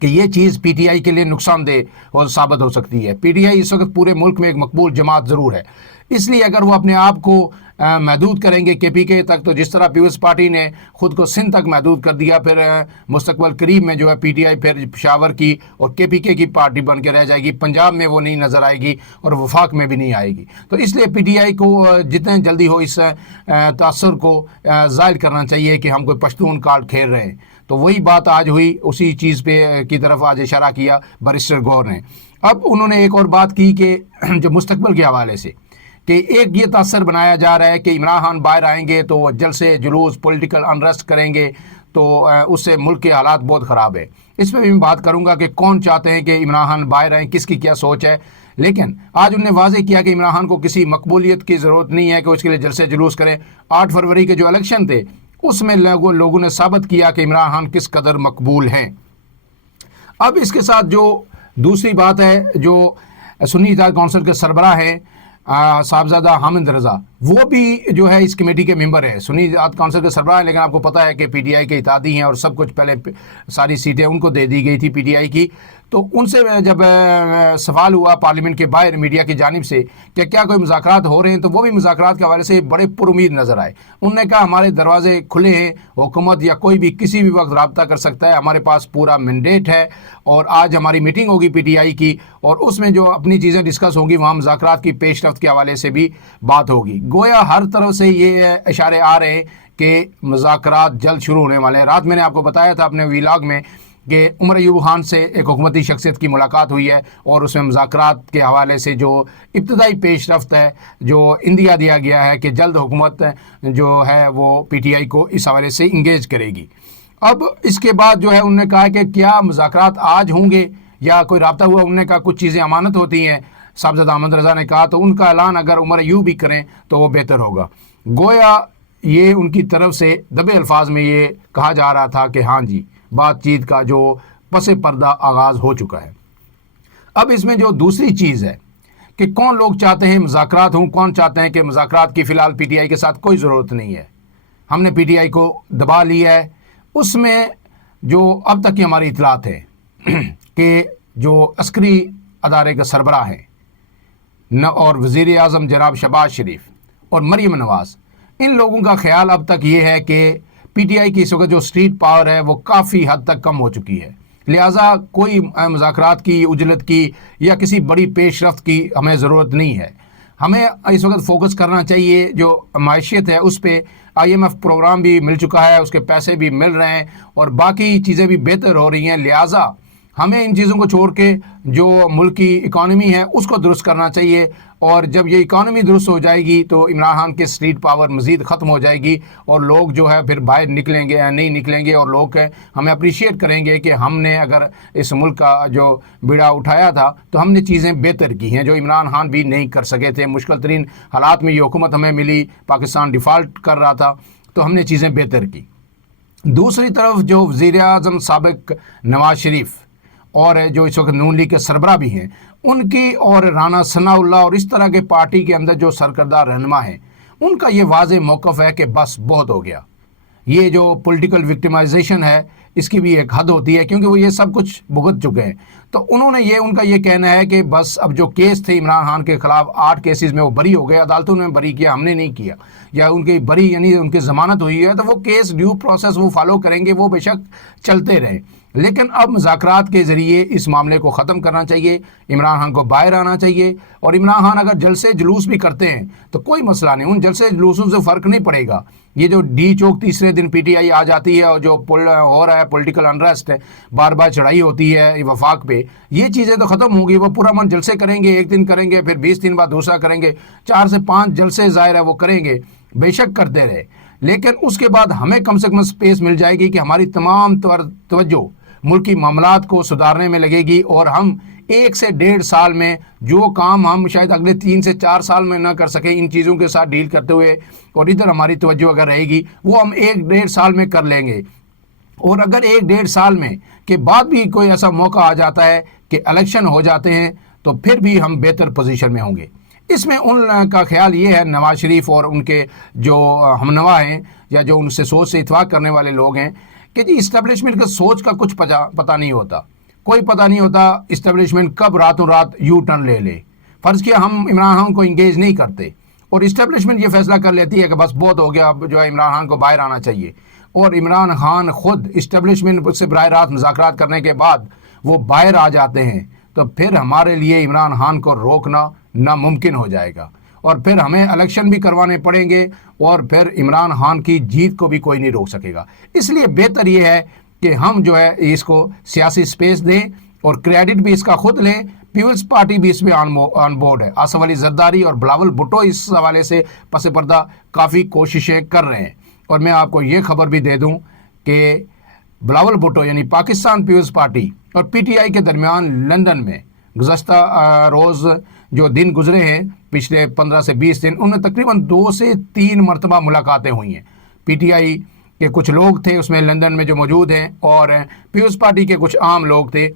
کہ یہ چیز پی ٹی آئی کے لیے نقصان دہ ثابت ہو سکتی ہے۔ پی ٹی آئی اس وقت پورے ملک میں ایک مقبول جماعت ضرور ہے، اس لیے اگر وہ اپنے آپ کو محدود کریں گے کے پی کے تک، تو جس طرح پیپلز پارٹی نے خود کو سندھ تک محدود کر دیا، پھر مستقبل قریب میں جو ہے پی ٹی آئی پھر پشاور کی اور کے پی کے کی پارٹی بن کے رہ جائے گی، پنجاب میں وہ نہیں نظر آئے گی اور وفاق میں بھی نہیں آئے گی۔ تو اس لیے پی ٹی آئی کو جتنے جلدی ہو اس تاثر کو ظاہر کرنا چاہیے کہ ہم کوئی پشتون کارڈ کھیل رہے ہیں۔ تو وہی بات آج ہوئی، اسی چیز پہ کی طرف آج اشارہ کیا بیرسٹر گور نے۔ اب انہوں نے ایک اور بات کی کہ جو مستقبل کے حوالے سے، کہ ایک یہ تاثر بنایا جا رہا ہے کہ عمران خان باہر آئیں گے تو وہ جلسے جلوس پولیٹیکل انریسٹ کریں گے، تو اس سے ملک کے حالات بہت خراب ہے۔ اس پہ بھی میں بات کروں گا کہ کون چاہتے ہیں کہ عمران خان باہر آئیں، کس کی کیا سوچ ہے۔ لیکن آج انہوں نے واضح کیا کہ عمران خان کو کسی مقبولیت کی ضرورت نہیں ہے کہ اس کے لیے جلسے جلوس کریں۔ 8 فروری کے جو الیکشن تھے اس میں لوگوں نے ثابت کیا کہ عمران خان کس قدر مقبول ہیں۔ اب اس کے ساتھ جو دوسری بات ہے، جو سنی اتحاد کونسل کے سربراہ ہیں صاحبزادہ حامد رضا، وہ بھی جو ہے اس کمیٹی کے ممبر ہے، سنی اتحاد کونسل کے سربراہ ہیں، لیکن آپ کو پتہ ہے کہ پی ٹی آئی کے اتحادی ہیں اور سب کچھ پہلے ساری سیٹیں ان کو دے دی گئی تھی پی ٹی آئی کی۔ تو ان سے جب سوال ہوا پارلیمنٹ کے باہر میڈیا کی جانب سے کہ کیا کوئی مذاکرات ہو رہے ہیں، تو وہ بھی مذاکرات کے حوالے سے بڑے پر امید نظر آئے۔ انہوں نے کہا ہمارے دروازے کھلے ہیں، حکومت یا کوئی بھی کسی بھی وقت رابطہ کر سکتا ہے، ہمارے پاس پورا مینڈیٹ ہے، اور آج ہماری میٹنگ ہوگی پی ٹی آئی کی، اور اس میں جو اپنی چیزیں ڈسکس ہوگی وہاں مذاکرات کی پیش رفت کے حوالے سے بھی بات ہوگی۔ گویا ہر طرف سے یہ اشارے آ رہے ہیں کہ مذاکرات جلد شروع ہونے والے ہیں۔ رات میں نے آپ کو بتایا تھا اپنے ویلاگ میں کہ عمر ایوب خان سے ایک حکومتی شخصیت کی ملاقات ہوئی ہے، اور اس میں مذاکرات کے حوالے سے جو ابتدائی پیش رفت ہے، جو اندیا دیا گیا ہے کہ جلد حکومت جو ہے وہ پی ٹی آئی کو اس حوالے سے انگیج کرے گی۔ اب اس کے بعد جو ہے انہوں نے کہا کہ کیا مذاکرات آج ہوں گے یا کوئی رابطہ ہوا؟ انہوں نے کہا کچھ چیزیں امانت ہوتی ہیں، صاحبزادہ احمد رضا نے کہا، تو ان کا اعلان اگر عمر ایوب بھی کریں تو وہ بہتر ہوگا۔ گویا یہ ان کی طرف سے دبے الفاظ میں یہ کہا جا رہا تھا کہ ہاں جی بات چیت کا جو پس پردہ آغاز ہو چکا ہے۔ اب اس میں جو دوسری چیز ہے کہ کون لوگ چاہتے ہیں مذاکرات ہوں، کون چاہتے ہیں کہ مذاکرات کی فی الحال پی ٹی آئی کے ساتھ کوئی ضرورت نہیں ہے، ہم نے پی ٹی آئی کو دبا لیا ہے۔ اس میں جو اب تک کی ہماری اطلاعات ہے کہ جو عسکری ادارے کا سربراہ ہیں اور وزیر اعظم جناب شہباز شریف اور مریم نواز، ان لوگوں کا خیال اب تک یہ ہے کہ پی ٹی آئی کی اس وقت جو اسٹریٹ پاور ہے وہ کافی حد تک کم ہو چکی ہے، لہٰذا کوئی مذاکرات کی، اجلت کی یا کسی بڑی پیش رفت کی ہمیں ضرورت نہیں ہے۔ ہمیں اس وقت فوکس کرنا چاہیے جو معیشت ہے اس پہ۔ آئی ایم ایف پروگرام بھی مل چکا ہے، اس کے پیسے بھی مل رہے ہیں اور باقی چیزیں بھی بہتر ہو رہی ہیں، لہٰذا ہمیں ان چیزوں کو چھوڑ کے جو ملک کی اکانومی ہے اس کو درست کرنا چاہیے، اور جب یہ اکانومی درست ہو جائے گی تو عمران خان کے اسٹریٹ پاور مزید ختم ہو جائے گی، اور لوگ جو ہے پھر باہر نکلیں گے یا نہیں نکلیں گے، اور لوگ ہمیں اپریشیٹ کریں گے کہ ہم نے اگر اس ملک کا جو بیڑا اٹھایا تھا تو ہم نے چیزیں بہتر کی ہیں جو عمران خان بھی نہیں کر سکے تھے۔ مشکل ترین حالات میں یہ حکومت ہمیں ملی، پاکستان ڈیفالٹ کر رہا تھا، تو ہم نے چیزیں بہتر کی۔ دوسری طرف جو وزیر اعظم سابق نواز شریف اور جو اس وقت نون لیگ کے سربراہ بھی ہیں، ان کی اور رانا ثناء اللہ اور اس طرح کے پارٹی کے اندر جو سرکردہ رہنما ہیں، ان کا یہ واضح موقف ہے کہ بس بہت ہو گیا۔ یہ جو پولیٹیکل وکٹمائزیشن ہے اس کی بھی ایک حد ہوتی ہے، کیونکہ وہ یہ سب کچھ بھگت چکے ہیں۔ تو انہوں نے ان کا یہ کہنا ہے کہ بس اب جو کیس تھے عمران خان کے خلاف 8 کیسز میں وہ بری ہو گئے، عدالتوں نے بری کیا، ہم نے نہیں کیا، یا ان کی بری یعنی ان کی ضمانت ہوئی ہے، تو وہ کیس ڈیو پروسیس وہ فالو کریں گے، وہ بے شک چلتے رہیں، لیکن اب مذاکرات کے ذریعے اس معاملے کو ختم کرنا چاہیے، عمران خان کو باہر آنا چاہیے، اور عمران خان اگر جلسے جلوس بھی کرتے ہیں تو کوئی مسئلہ نہیں، ان جلسے جلوسوں سے فرق نہیں پڑے گا۔ یہ جو ڈی چوک تیسرے دن پی ٹی آئی آ جاتی ہے اور جو ہو رہا ہے پولیٹیکل انریسٹ ہے، بار بار چڑھائی ہوتی ہے وفاق پہ، یہ چیزیں تو ختم ہوں گی۔ وہ پورا من جلسے کریں گے، ایک دن کریں گے، پھر 20 دن بعد دوسرا کریں گے، 4 سے 5 جلسے ظاہر ہے وہ کریں گے، بے شک کرتے رہے، لیکن اس کے بعد ہمیں کم سے کم سپیس مل جائے گی کہ ہماری تمام توجہ ملکی معاملات کو سدھارنے میں لگے گی، اور ہم 1 سے 1.5 سال میں جو کام ہم شاید اگلے 3 سے 4 سال میں نہ کر سکیں ان چیزوں کے ساتھ ڈیل کرتے ہوئے، اور ادھر ہماری توجہ اگر رہے گی وہ ہم 1-1.5 سال میں کر لیں گے۔ اور اگر 1-1.5 سال میں کے بعد بھی کوئی ایسا موقع آ جاتا ہے کہ الیکشن ہو جاتے ہیں تو پھر بھی ہم بہتر پوزیشن میں ہوں گے۔ اس میں ان کا خیال یہ ہے، نواز شریف اور ان کے جو ہمنوا ہیں یا جو ان سے سوچ سے اتفاق کرنے والے لوگ ہیں، کہ جی اسٹیبلشمنٹ کا سوچ کا کچھ پتہ نہیں ہوتا، کوئی پتہ نہیں ہوتا اسٹیبلشمنٹ کب راتوں رات یو ٹرن لے لے. فرض کیا ہم عمران خان کو انگیج نہیں کرتے اور اسٹیبلشمنٹ یہ فیصلہ کر لیتی ہے کہ بس بہت ہو گیا، اب جو ہے عمران خان کو باہر آنا چاہیے، اور عمران خان خود اسٹیبلشمنٹ سے براہ راست مذاکرات کرنے کے بعد وہ باہر آ جاتے ہیں، تو پھر ہمارے لیے عمران خان کو روکنا ناممکن ہو جائے گا، اور پھر ہمیں الیکشن بھی کروانے پڑیں گے، اور پھر عمران خان کی جیت کو بھی کوئی نہیں روک سکے گا. اس لیے بہتر یہ ہے کہ ہم جو ہے اس کو سیاسی سپیس دیں اور کریڈٹ بھی اس کا خود لیں. پیپلز پارٹی بھی اس میں آن بورڈ ہے. آصف علی زرداری اور بلاول بھٹو اس حوالے سے پس پردہ کافی کوششیں کر رہے ہیں. اور میں آپ کو یہ خبر بھی دے دوں کہ بلاول بھٹو یعنی پاکستان پیپلز پارٹی اور پی ٹی آئی کے درمیان لندن میں گزشتہ روز جو دن گزرے ہیں، پچھلے 15 سے 20 دن، ان میں تقریباً 2 سے 3 مرتبہ ملاقاتیں ہوئی ہیں. پی ٹی آئی کے کچھ لوگ تھے اس میں لندن میں جو موجود ہیں، اور پیپلز پارٹی کے کچھ عام لوگ تھے،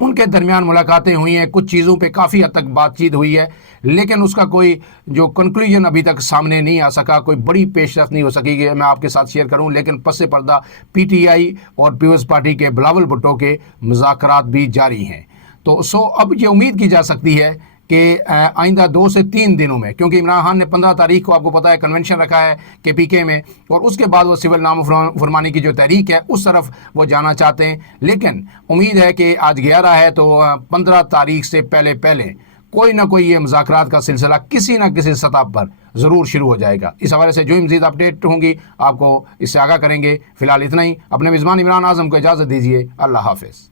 ان کے درمیان ملاقاتیں ہوئی ہیں. کچھ چیزوں پہ کافی حد تک بات چیت ہوئی ہے، لیکن اس کا کوئی جو کنکلوژن ابھی تک سامنے نہیں آ سکا، کوئی بڑی پیش رفت نہیں ہو سکی کہ میں آپ کے ساتھ شیئر کروں. لیکن پس پردہ پی ٹی آئی اور پیپلز پارٹی کے بلاول بھٹو کے مذاکرات بھی جاری ہیں. تو اب یہ امید کی جا سکتی ہے کہ آئندہ 2 سے 3 دنوں میں، کیونکہ عمران خان نے 15 تاریخ کو آپ کو پتہ ہے کنونشن رکھا ہے کے پی کے میں، اور اس کے بعد وہ سول نام فرمانی کی جو تحریک ہے اس طرف وہ جانا چاہتے ہیں. لیکن امید ہے کہ آج 11 ہے تو 15 تاریخ سے پہلے کوئی نہ کوئی یہ مذاکرات کا سلسلہ کسی نہ کسی سطح پر ضرور شروع ہو جائے گا. اس حوالے سے جو مزید اپڈیٹ ہوں گی آپ کو اس سے آگاہ کریں گے. فی الحال اتنا ہی. اپنے میزبان عمران اعظم کو اجازت دیجیے. اللہ حافظ.